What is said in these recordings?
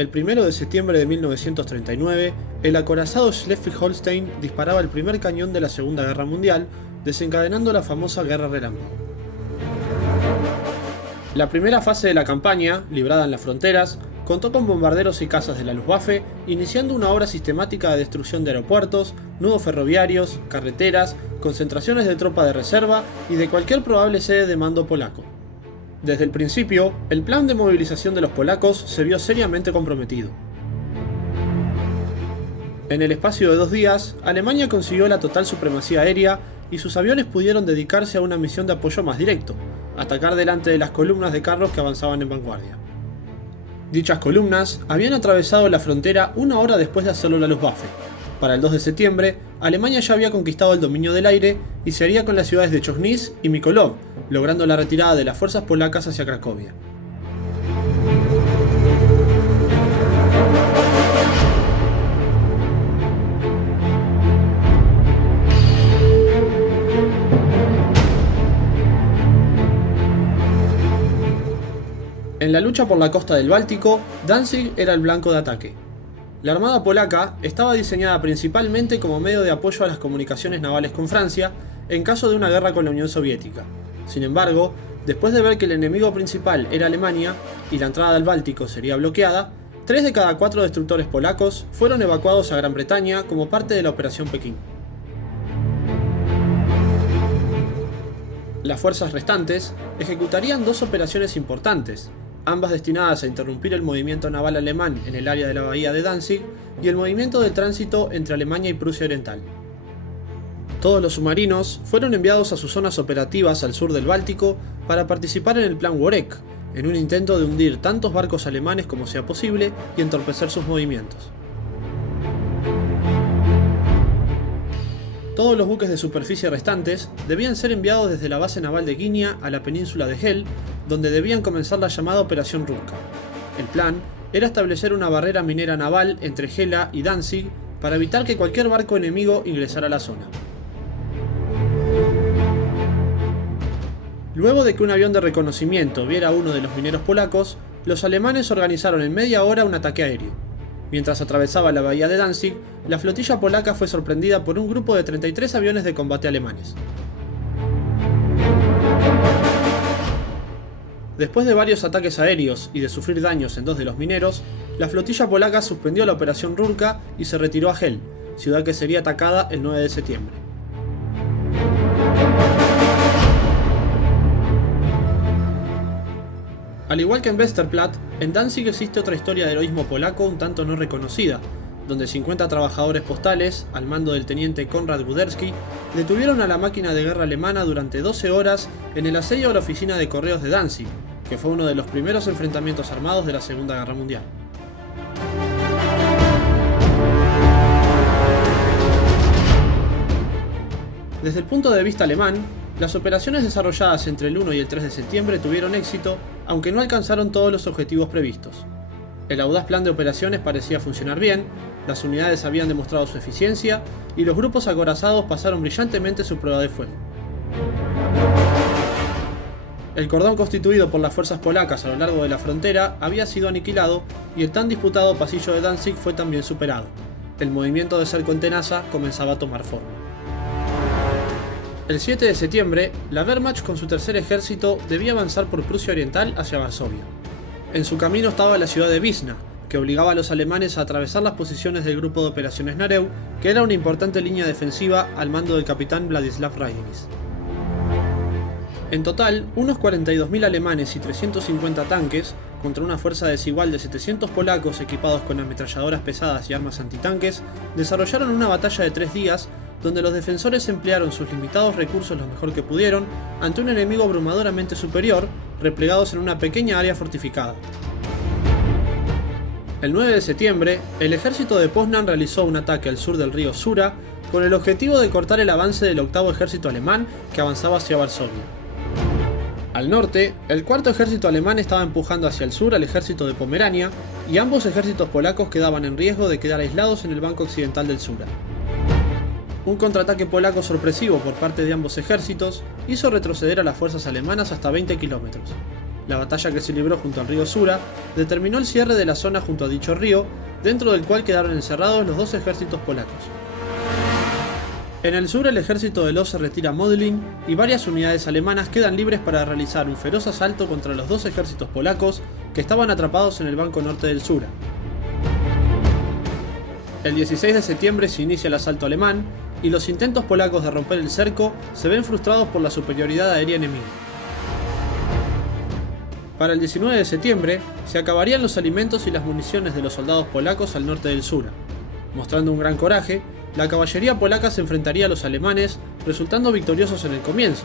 El 1 de septiembre de 1939, el acorazado Schleswig-Holstein disparaba el primer cañón de la Segunda Guerra Mundial, desencadenando la famosa Guerra Relámpago. La primera fase de la campaña, librada en las fronteras, contó con bombarderos y cazas de la Luftwaffe, iniciando una obra sistemática de destrucción de aeropuertos, nudos ferroviarios, carreteras, concentraciones de tropa de reserva y de cualquier probable sede de mando polaco. Desde el principio, el plan de movilización de los polacos se vio seriamente comprometido. En el espacio de 2 días, Alemania consiguió la total supremacía aérea y sus aviones pudieron dedicarse a una misión de apoyo más directo: atacar delante de las columnas de carros que avanzaban en vanguardia. Dichas columnas habían atravesado la frontera 1 hora después de hacerlo la Luftwaffe. Para el 2 de septiembre, Alemania ya había conquistado el dominio del aire y se haría con las ciudades de Chojnice y Mykolaiv, logrando la retirada de las fuerzas polacas hacia Cracovia. En la lucha por la costa del Báltico, Danzig era el blanco de ataque. La armada polaca estaba diseñada principalmente como medio de apoyo a las comunicaciones navales con Francia en caso de una guerra con la Unión Soviética. Sin embargo, después de ver que el enemigo principal era Alemania y la entrada al Báltico sería bloqueada, 3 de cada 4 destructores polacos fueron evacuados a Gran Bretaña como parte de la Operación Pekín. Las fuerzas restantes ejecutarían 2 operaciones importantes, ambas destinadas a interrumpir el movimiento naval alemán en el área de la bahía de Danzig y el movimiento de tránsito entre Alemania y Prusia Oriental. Todos los submarinos fueron enviados a sus zonas operativas al sur del Báltico para participar en el Plan Warek, en un intento de hundir tantos barcos alemanes como sea posible y entorpecer sus movimientos. Todos los buques de superficie restantes debían ser enviados desde la base naval de Guinea a la península de Hel, donde debían comenzar la llamada Operación Rurka. El plan era establecer una barrera minera naval entre Hela y Danzig para evitar que cualquier barco enemigo ingresara a la zona. Luego de que un avión de reconocimiento viera a uno de los mineros polacos, los alemanes organizaron en media hora un ataque aéreo. Mientras atravesaba la bahía de Danzig, la flotilla polaca fue sorprendida por un grupo de 33 aviones de combate alemanes. Después de varios ataques aéreos y de sufrir daños en 2 de los mineros, la flotilla polaca suspendió la Operación Rurka y se retiró a Hel, ciudad que sería atacada el 9 de septiembre. Al igual que en Westerplatte, en Danzig existe otra historia de heroísmo polaco un tanto no reconocida, donde 50 trabajadores postales, al mando del teniente Konrad Buderski, detuvieron a la máquina de guerra alemana durante 12 horas en el asedio a la oficina de correos de Danzig, que fue uno de los primeros enfrentamientos armados de la Segunda Guerra Mundial. Desde el punto de vista alemán, las operaciones desarrolladas entre el 1 y el 3 de septiembre tuvieron éxito, aunque no alcanzaron todos los objetivos previstos. El audaz plan de operaciones parecía funcionar bien, las unidades habían demostrado su eficiencia y los grupos acorazados pasaron brillantemente su prueba de fuego. El cordón constituido por las fuerzas polacas a lo largo de la frontera había sido aniquilado y el tan disputado pasillo de Danzig fue también superado. El movimiento de cerco en tenaza comenzaba a tomar forma. El 7 de septiembre, la Wehrmacht con su tercer ejército debía avanzar por Prusia Oriental hacia Varsovia. En su camino estaba la ciudad de Vízna, que obligaba a los alemanes a atravesar las posiciones del grupo de operaciones Narew, que era una importante línea defensiva al mando del capitán Władysław Reynis. En total, unos 42.000 alemanes y 350 tanques, contra una fuerza desigual de 700 polacos equipados con ametralladoras pesadas y armas antitanques, desarrollaron una batalla de 3 días, donde los defensores emplearon sus limitados recursos lo mejor que pudieron ante un enemigo abrumadoramente superior, replegados en una pequeña área fortificada. El 9 de septiembre, el ejército de Poznan realizó un ataque al sur del río Sura con el objetivo de cortar el avance del octavo ejército alemán que avanzaba hacia Varsovia. Al norte, el cuarto ejército alemán estaba empujando hacia el sur al ejército de Pomerania y ambos ejércitos polacos quedaban en riesgo de quedar aislados en el banco occidental del Sura. Un contraataque polaco sorpresivo por parte de ambos ejércitos hizo retroceder a las fuerzas alemanas hasta 20 kilómetros. La batalla que se libró junto al río Sura determinó el cierre de la zona junto a dicho río, dentro del cual quedaron encerrados los dos ejércitos polacos. En el sur, el ejército de Lóz se retira a Modlin y varias unidades alemanas quedan libres para realizar un feroz asalto contra los dos ejércitos polacos que estaban atrapados en el banco norte del Sura. El 16 de septiembre se inicia el asalto alemán y los intentos polacos de romper el cerco se ven frustrados por la superioridad aérea enemiga. Para el 19 de septiembre se acabarían los alimentos y las municiones de los soldados polacos al norte del Sura. Mostrando un gran coraje, la caballería polaca se enfrentaría a los alemanes, resultando victoriosos en el comienzo,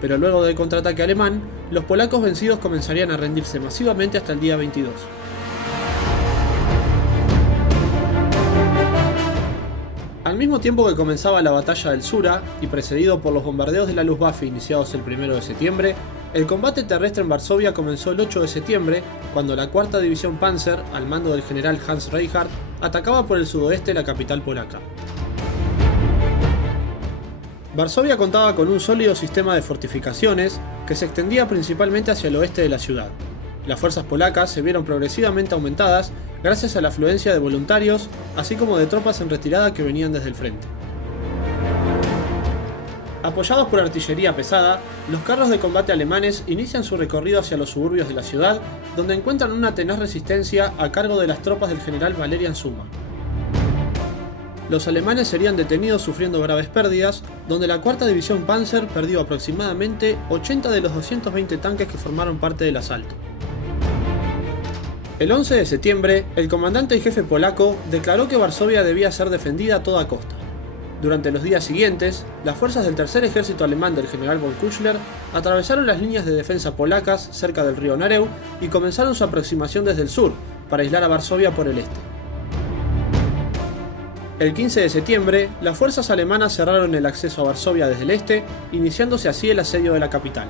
pero luego del contraataque alemán, los polacos vencidos comenzarían a rendirse masivamente hasta el día 22. Al mismo tiempo que comenzaba la batalla del Sura, y precedido por los bombardeos de la Luftwaffe iniciados el 1 de septiembre, el combate terrestre en Varsovia comenzó el 8 de septiembre, cuando la 4ª División Panzer, al mando del general Hans Reinhardt, atacaba por el sudoeste la capital polaca. Varsovia contaba con un sólido sistema de fortificaciones que se extendía principalmente hacia el oeste de la ciudad. Las fuerzas polacas se vieron progresivamente aumentadas gracias a la afluencia de voluntarios, así como de tropas en retirada que venían desde el frente. Apoyados por artillería pesada, los carros de combate alemanes inician su recorrido hacia los suburbios de la ciudad, donde encuentran una tenaz resistencia a cargo de las tropas del general Valerian Suma. Los alemanes serían detenidos sufriendo graves pérdidas, donde la 4ª División Panzer perdió aproximadamente 80 de los 220 tanques que formaron parte del asalto. El 11 de septiembre, el comandante y jefe polaco declaró que Varsovia debía ser defendida a toda costa. Durante los días siguientes, las fuerzas del tercer ejército alemán del general von Küchler atravesaron las líneas de defensa polacas cerca del río Narew y comenzaron su aproximación desde el sur, para aislar a Varsovia por el este. El 15 de septiembre, las fuerzas alemanas cerraron el acceso a Varsovia desde el este, iniciándose así el asedio de la capital.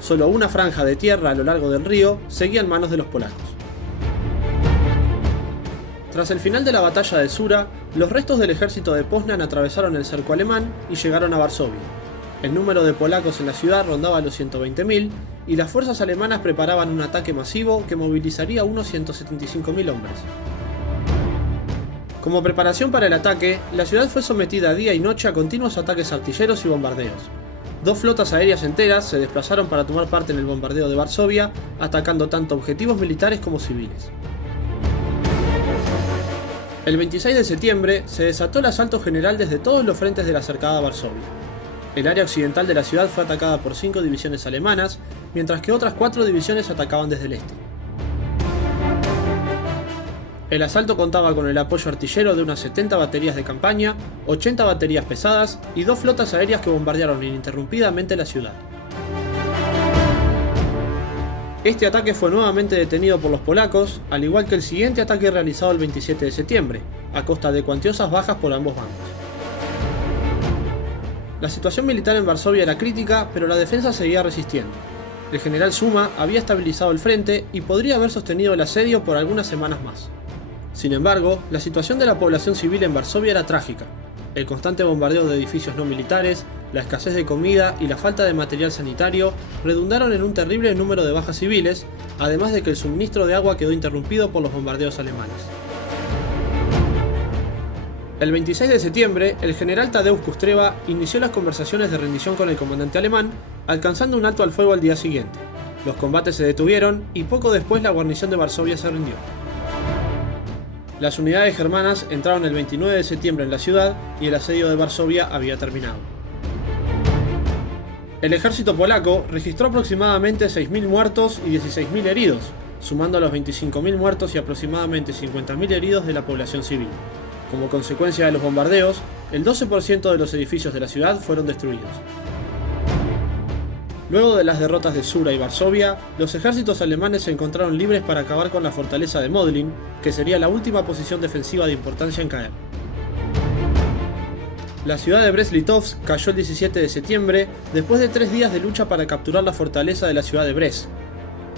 Solo una franja de tierra a lo largo del río seguía en manos de los polacos. Tras el final de la batalla de Sura, los restos del ejército de Poznan atravesaron el cerco alemán y llegaron a Varsovia. El número de polacos en la ciudad rondaba los 120.000 y las fuerzas alemanas preparaban un ataque masivo que movilizaría unos 175.000 hombres. Como preparación para el ataque, la ciudad fue sometida día y noche a continuos ataques artilleros y bombardeos. 2 flotas aéreas enteras se desplazaron para tomar parte en el bombardeo de Varsovia, atacando tanto objetivos militares como civiles. El 26 de septiembre se desató el asalto general desde todos los frentes de la cercada Varsovia. El área occidental de la ciudad fue atacada por 5 divisiones alemanas, mientras que otras 4 divisiones atacaban desde el este. El asalto contaba con el apoyo artillero de unas 70 baterías de campaña, 80 baterías pesadas y 2 flotas aéreas que bombardearon ininterrumpidamente la ciudad. Este ataque fue nuevamente detenido por los polacos, al igual que el siguiente ataque realizado el 27 de septiembre, a costa de cuantiosas bajas por ambos bandos. La situación militar en Varsovia era crítica, pero la defensa seguía resistiendo. El general Suma había estabilizado el frente y podría haber sostenido el asedio por algunas semanas más. Sin embargo, la situación de la población civil en Varsovia era trágica. El constante bombardeo de edificios no militares, la escasez de comida y la falta de material sanitario redundaron en un terrible número de bajas civiles, además de que el suministro de agua quedó interrumpido por los bombardeos alemanes. El 26 de septiembre, el general Tadeusz Kustreva inició las conversaciones de rendición con el comandante alemán, alcanzando un alto al fuego al día siguiente. Los combates se detuvieron y poco después la guarnición de Varsovia se rindió. Las unidades germanas entraron el 29 de septiembre en la ciudad y el asedio de Varsovia había terminado. El ejército polaco registró aproximadamente 6.000 muertos y 16.000 heridos, sumando a los 25.000 muertos y aproximadamente 50.000 heridos de la población civil. Como consecuencia de los bombardeos, el 12% de los edificios de la ciudad fueron destruidos. Luego de las derrotas de Sura y Varsovia, los ejércitos alemanes se encontraron libres para acabar con la fortaleza de Modlin, que sería la última posición defensiva de importancia en caer. La ciudad de Brest-Litovsk cayó el 17 de septiembre, después de 3 días de lucha para capturar la fortaleza de la ciudad de Brest.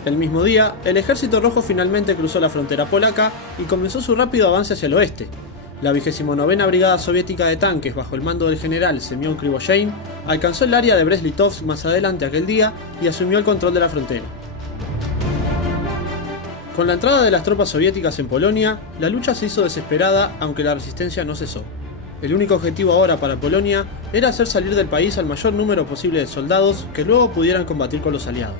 El mismo día, el ejército rojo finalmente cruzó la frontera polaca y comenzó su rápido avance hacia el oeste. La 29ª Brigada Soviética de Tanques, bajo el mando del general Semyon Krivoshein, alcanzó el área de Brest-Litovsk más adelante aquel día y asumió el control de la frontera. Con la entrada de las tropas soviéticas en Polonia, la lucha se hizo desesperada, aunque la resistencia no cesó. El único objetivo ahora para Polonia era hacer salir del país al mayor número posible de soldados que luego pudieran combatir con los aliados.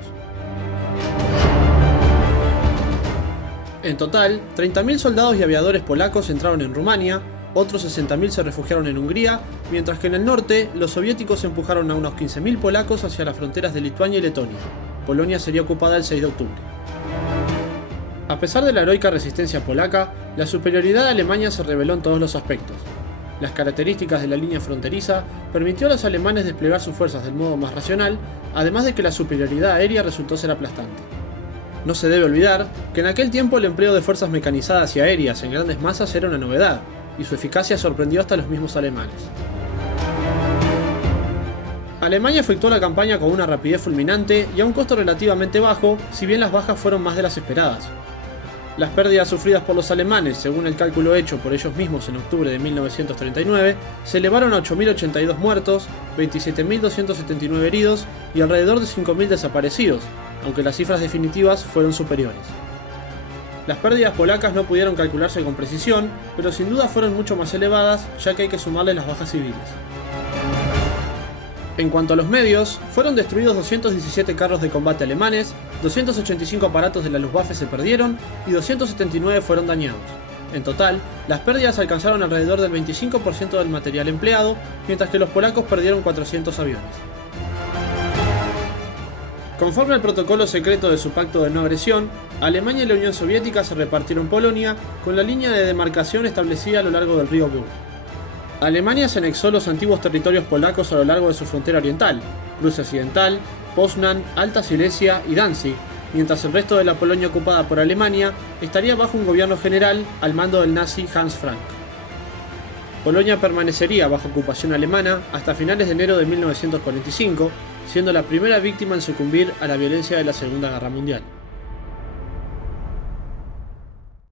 En total, 30.000 soldados y aviadores polacos entraron en Rumania, otros 60.000 se refugiaron en Hungría, mientras que en el norte, los soviéticos empujaron a unos 15.000 polacos hacia las fronteras de Lituania y Letonia. Polonia sería ocupada el 6 de octubre. A pesar de la heroica resistencia polaca, la superioridad de Alemania se reveló en todos los aspectos. Las características de la línea fronteriza permitió a los alemanes desplegar sus fuerzas del modo más racional, además de que la superioridad aérea resultó ser aplastante. No se debe olvidar que en aquel tiempo el empleo de fuerzas mecanizadas y aéreas en grandes masas era una novedad, y su eficacia sorprendió hasta a los mismos alemanes. Alemania efectuó la campaña con una rapidez fulminante y a un costo relativamente bajo, si bien las bajas fueron más de las esperadas. Las pérdidas sufridas por los alemanes, según el cálculo hecho por ellos mismos en octubre de 1939, se elevaron a 8.082 muertos, 27.279 heridos y alrededor de 5.000 desaparecidos, aunque las cifras definitivas fueron superiores. Las pérdidas polacas no pudieron calcularse con precisión, pero sin duda fueron mucho más elevadas, ya que hay que sumarle las bajas civiles. En cuanto a los medios, fueron destruidos 217 carros de combate alemanes, 285 aparatos de la Luftwaffe se perdieron y 279 fueron dañados. En total, las pérdidas alcanzaron alrededor del 25% del material empleado, mientras que los polacos perdieron 400 aviones. Conforme al protocolo secreto de su pacto de no agresión, Alemania y la Unión Soviética se repartieron Polonia con la línea de demarcación establecida a lo largo del río Bug. Alemania se anexó los antiguos territorios polacos a lo largo de su frontera oriental, Prusia Occidental, Poznan, Alta Silesia y Danzig, mientras el resto de la Polonia ocupada por Alemania estaría bajo un gobierno general al mando del nazi Hans Frank. Polonia permanecería bajo ocupación alemana hasta finales de enero de 1945, siendo la primera víctima en sucumbir a la violencia de la Segunda Guerra Mundial.